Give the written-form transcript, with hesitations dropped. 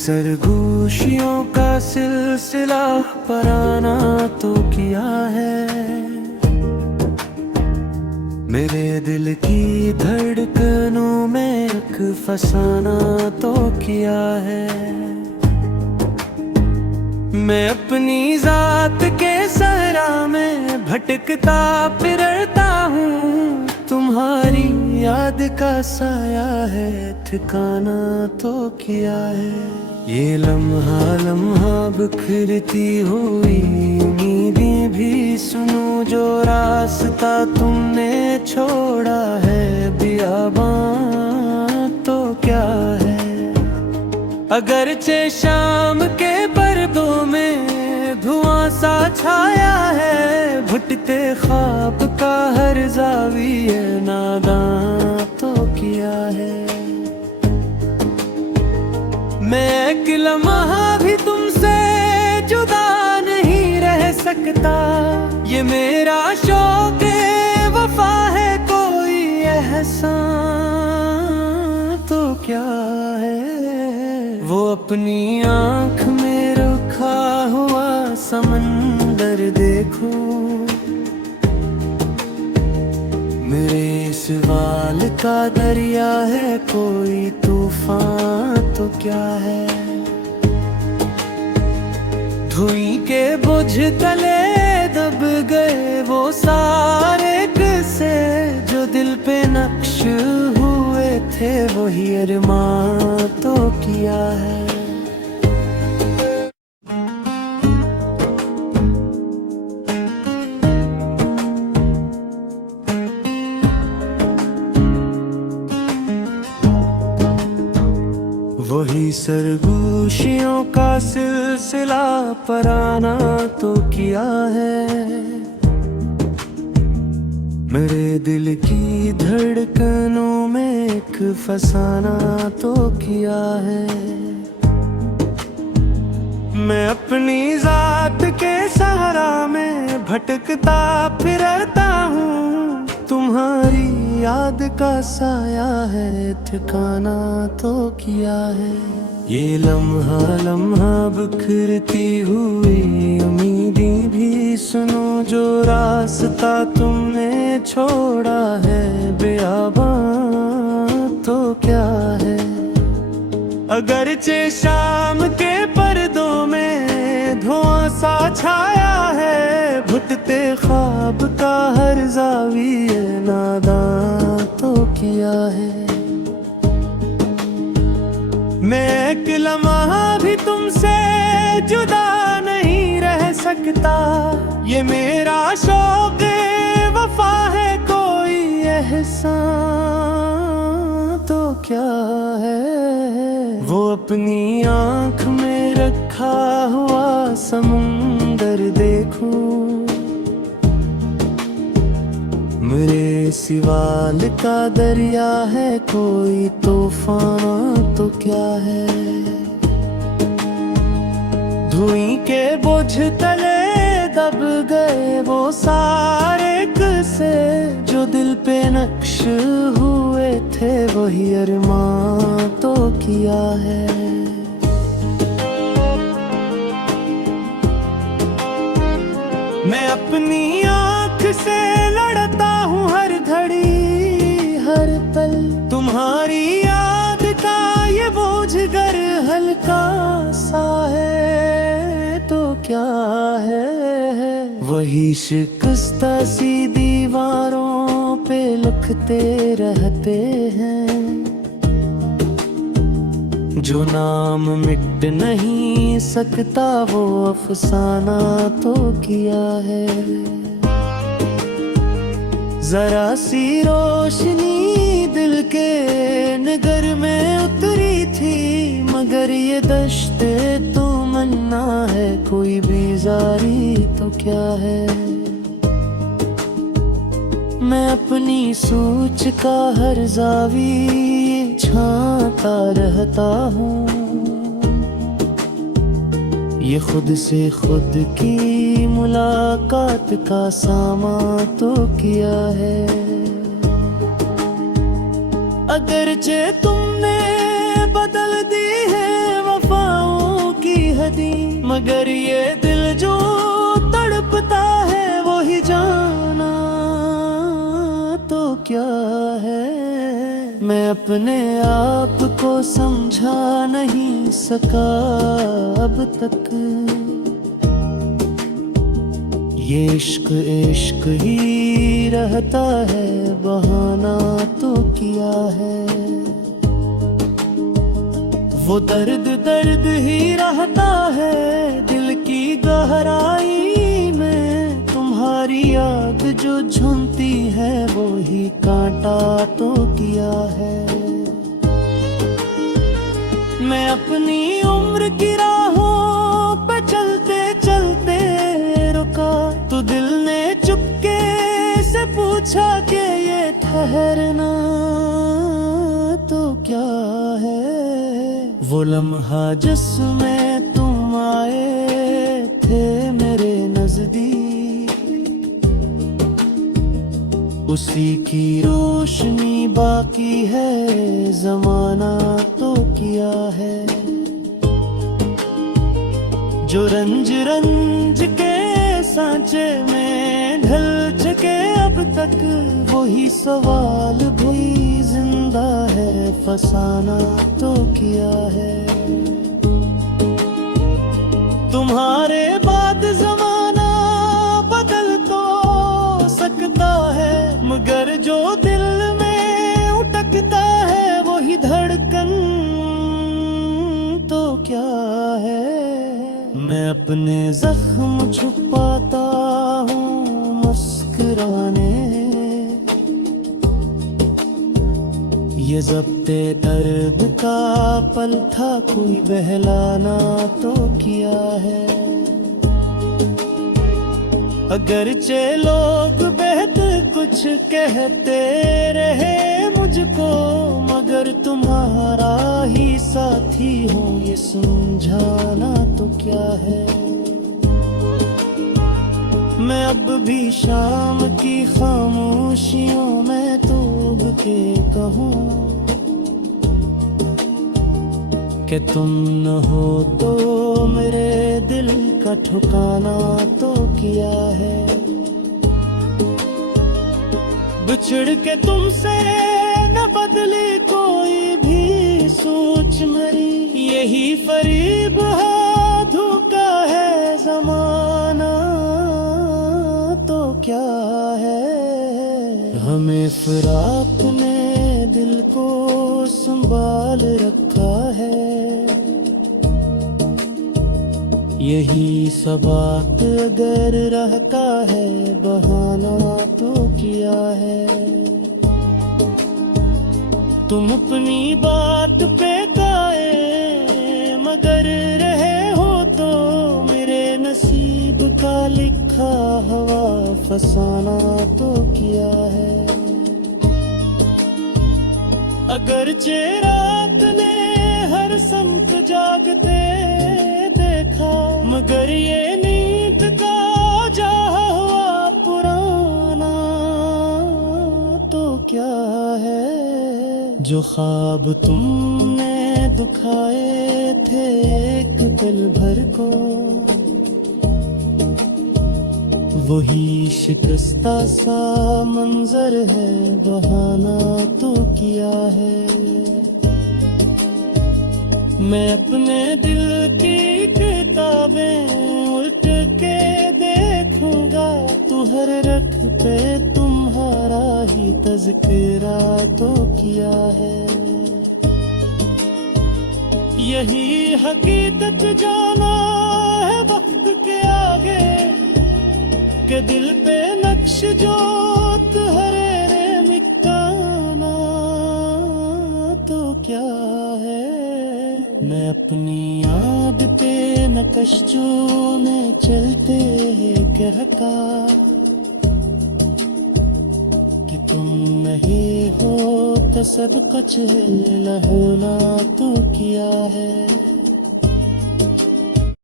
सरगोशियों का सिलसिला पराना तो किया है, मेरे दिल की धड़कनों में एक फसाना तो किया है। मैं अपनी जात के सहरा में भटकता फिरता हूँ, तुम्हारी याद का साया है ठिकाना तो किया है। ये लम्हा लम्हा बिखरती हुई उम्मीदें भी सुनो, जो रास्ता तुमने छोड़ा है बियाबां तो क्या है। अगरचे शाम के पर्दों में धुआं सा छाया है, भुटते ख्वाब का हर ज़ाविया नादां तो किया है। मैं एक लम्हा भी तुमसे जुदा नहीं रह सकता, ये मेरा शौक वफा है, कोई एहसान तो क्या है। वो अपनी आँख में रखा हुआ समंदर देखो, मेरे सवाल का दरिया है, कोई तूफान तो क्या है। धुई के बुझ तले दब गए वो सारे किस्से, जो दिल पे नक्श हुए थे वही अरमान तो किया है। वही सरगोशियों का सिलसिला पराना तो किया है, मेरे दिल की धड़कनों में एक फसाना तो किया है। मैं अपनी जात के सहारा में भटकता फिरता हूँ, तुम्हारी याद का साया है ठिकाना तो किया है। ये लम्हा लम्हा बिखरती हुई उम्मीदें भी सुनो, जो रास्ता तुमने छोड़ा है बियाबां तो क्या है। अगरचे शाम के पर्दों में धुआं सा छाया है, भुटते ख्वाब का हर ज़ाविया नादां तो किया है। मैं एक लम्हा भी तुमसे जुदा नहीं रह सकता, ये मेरा शौक वफा है, कोई एहसान तो क्या है। वो अपनी आँख में रखा हुआ समुंदर देखो, मेरे सिवाल का दरिया है, कोई तूफान तो क्या है। धुई के बोझ तले दब गए वो सारे किस्से, जो दिल पे नक्श हुए थे वही अरमान तो किया है। मैं अपनी आँख से लड़ता हूँ हर घड़ी हर पल, तुम्हारी याद का ये बोझ गर हल्का सा है तो क्या है। वही शिकस्ता सी दीवारों पे लिखते रहते हैं, जो नाम मिट नहीं सकता वो अफसाना तो किया है। जरा सी रोशनी दिल के नगर में उतरी थी, मगर ये दश्ते तो मन्ना है, कोई बेजारी तो क्या है। मैं अपनी सोच का हर ज़ाविया छाता रहता हूँ, ये खुद से खुद की मुलाकात का सामा तो किया है। अगरचे तुमने बदल दी है वफा है दी, मगर ये दिल जो तड़पता है वो ही जाना तो क्या है। मैं अपने आप को समझा नहीं सका अब तक, ये इश्क इश्क ही रहता है, बहाना तो किया है। वो दर्द दर्द ही रहता है दिल की गहराई में, तुम्हारी याद जो झूमती है वो ही कांटा तो किया है। मैं अपनी उम्र की राहों पे चलते चलते रुका, तो दिल ने चुपके से पूछा कि ये ठहरना तो क्या है। वो लम्हा जिसमें तुम आए थे मेरे नजदीक, उसी की रोशनी बाकी है, जमाना तो किया है। जो रंज रंज के सांचे में ढल चुके अब तक, वही सवाल भी जिंदा है, फसाना तो किया है। तुम्हारे बाद जमाना बदल तो सकता है, मगर जो दिल में उटकता है वही धड़कन तो क्या है। मैं अपने जख्म छुपाता हूँ मुस्कुराने, ये ज़ब्ते दर्द का पल था, कोई बहलाना तो किया है। अगरचे लोग बेहतर कुछ कहते रहे मुझको, मगर तुम्हारा ही साथी हूँ ये समझाना तो क्या है। मैं अब भी शाम की खामोशियों में डूब के कहूँ कि तुम न हो तो मेरे दिल का ठिकाना तो किया है। बिछड़ के तुमसे न बदली कोई भी सोच मेरी, यही फरीब है धोखा है जमाना तो क्या है। हमें फिराक ने दिल को संभाल रखा है, यही सबक अगर रहता है, बहाना तो किया है। तुम अपनी बात पे काए मगर रहे हो तो, मेरे नसीब का लिखा हवा फसाना तो किया है। अगरचे रात ने हर संत जागते देखा, मगर ये नींद का जहा हुआ पुराना तो क्या है। जो ख्वाब तुमने दुखाए थे एक दिल भर को, वही शिकस्ता सा मंजर है, बहाना तो किया है। मैं अपने दिल की किताबें उल्ट के देखूंगा, तो हर रख पे तुम्हारा ही तज़किरा तो किया है। यही हकीकत जाना है वक्त के आगे, के दिल पे नक्श जोत हरे रे मिटाना तो क्या है। मैं अपनी याद पे नक्शों में चलते कहका कि तुम नहीं हो तो सब कुछ होना तो किया है।